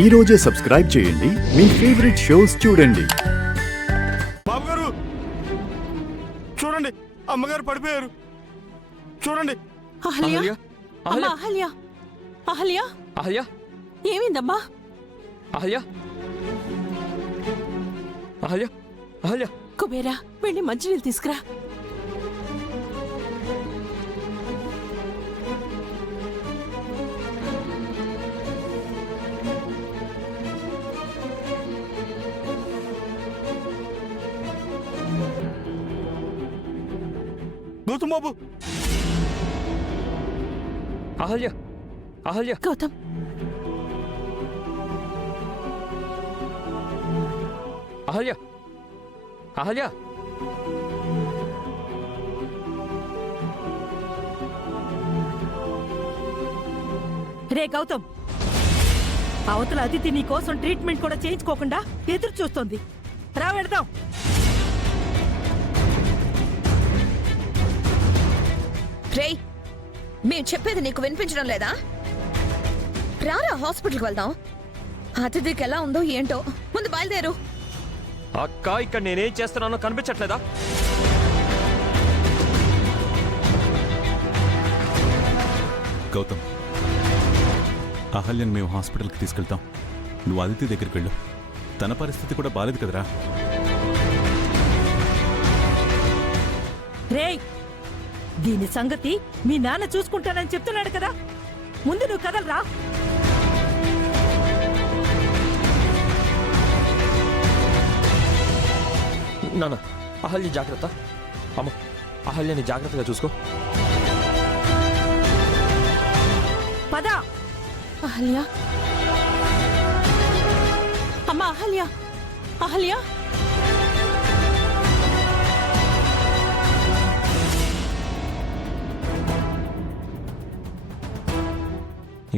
ఈ రోజే సబ్స్క్రైబ్ చేయండి మీ ఫేవరెట్ షోస్ చూడండి. బాబు గారు చూడండి, అమ్మగారు పడిపోయారు. చూడండి. అహల్య, అమ్మా అహల్య, అహల్య, అహల్య, ఏమైందమ్మా? అహల్య, అహల్య, అహల్య. కుబేరా, వెళ్ళి మంచినీళ్ళు తీసుకురా. గౌతమ్ బాబు, అహల్య, అహల్య. గౌతమ్, అహల్య, అహల్య. రే గౌతమ్, అవతల అతిథి నీ కోసం ట్రీట్మెంట్ కూడా చేయించుకోకుండా ఎదురు చూస్తోంది. రా వెళదాం. రేయ్, మేము చెప్పేది నీకు వినిపించడం లేదా? రారా, హాస్పిటల్కి వెళ్దాం. అతిథికి ఎలా ఉందో ఏంటో. ముందు బయలుదేరు. అక్క, ఇక్కడ నేనేం చేస్తున్నానో కనిపించట్లేదా? గౌతమ్, అహల్యను మేము హాస్పిటల్కి తీసుకెళ్తాం. నువ్వు అదితి దగ్గరికి వెళ్ళు. తన పరిస్థితి కూడా బాలేదు కదరా. రేయ్, దీని సంగతి మీ నాన్న చూసుకుంటానని చెప్తున్నాడు కదా. ముందు నువ్వు కదలరా. నాన్న, అహల్య జాగ్రత్త. అమ్మ, అహల్యని జాగ్రత్తగా చూసుకో. పద. అహల్య, అమ్మా అహల్య, అహల్య.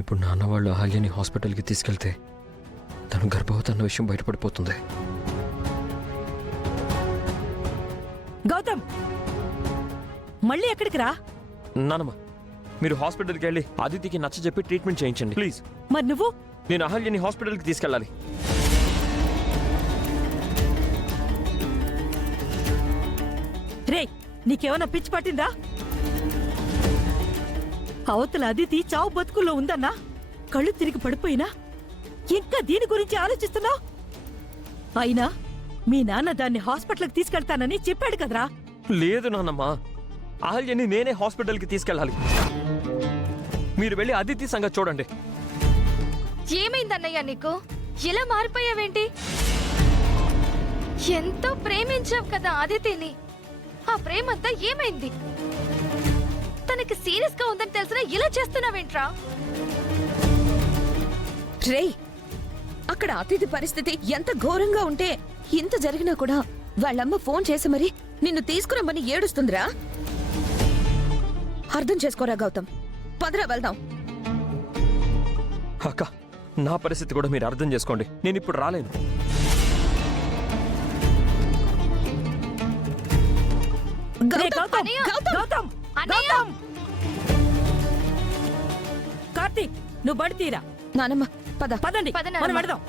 ఇప్పుడు నాన్న వాళ్ళు అహల్యని హాస్పిటల్కి తీసుకెళ్తే తను గర్భవతి అన్న విషయం బయటపడిపోతుంది. గౌతమ్, మళ్ళీ ఎక్కడికి రా? నానమ్మ, మీరు హాస్పిటల్కి వెళ్ళి అదితికి నచ్చజెప్పి ట్రీట్మెంట్ చేయించండి ప్లీజ్. మరి నువ్వు? నేను అహల్యని హాస్పిటల్కి తీసుకెళ్ళాలి. రేయ్, నీకేమైనా పిచ్చి పట్టిందా? అవతల అదితి చావు బతుకుల్లో ఉందన్నా, కళ్ళు తిరిగి పడిపోయినా ఇంకా దీని గురించి ఆలోచిస్తున్నావు? అయినా మీ నాన్న దాన్ని హాస్పిటల్కి తీసుకెళ్తానని చెప్పాడు కదరా. లేదు నాన్నమ్మ, అహల్యని నేనే హాస్పిటల్కి తీసుకెళ్ళాలి. మీరు వెళ్ళి అదితి సంగతి చూడండి. ఏమైందన్నయ్య నీకు? ఇలా మారిపోయావేంటి? ఎంతో ప్రేమించావు కదా అదితిని. ఆ ప్రేమంతా ఏమైంది? తనకి సీరియస్ గా ఉందని తెలిసినా ఇలా చేస్తున్నావేంట్రా? రేయ్, అక్కడ అతిథి పరిస్థితి ఎంత ఘోరంగా ఉంటే ఇంత జరిగినా కూడా వాళ్ళమ్మ ఫోన్ చేసి మరి నిన్ను తీసుకురమ్మని ఏడుస్తుందిరా. అర్థం చేసుకోరా గౌతమ్. పదరా వెళ్దాం. అక్క, నా పరిస్థితి కూడా మీరు అర్థం చేసుకోండి. నేను ఇప్పుడు రాలేను. కార్తీక్, నువ్వు బడి తీరా. నానమ్మ, పద. పదండి, పద మనం నానమ్మ. వెళదాం.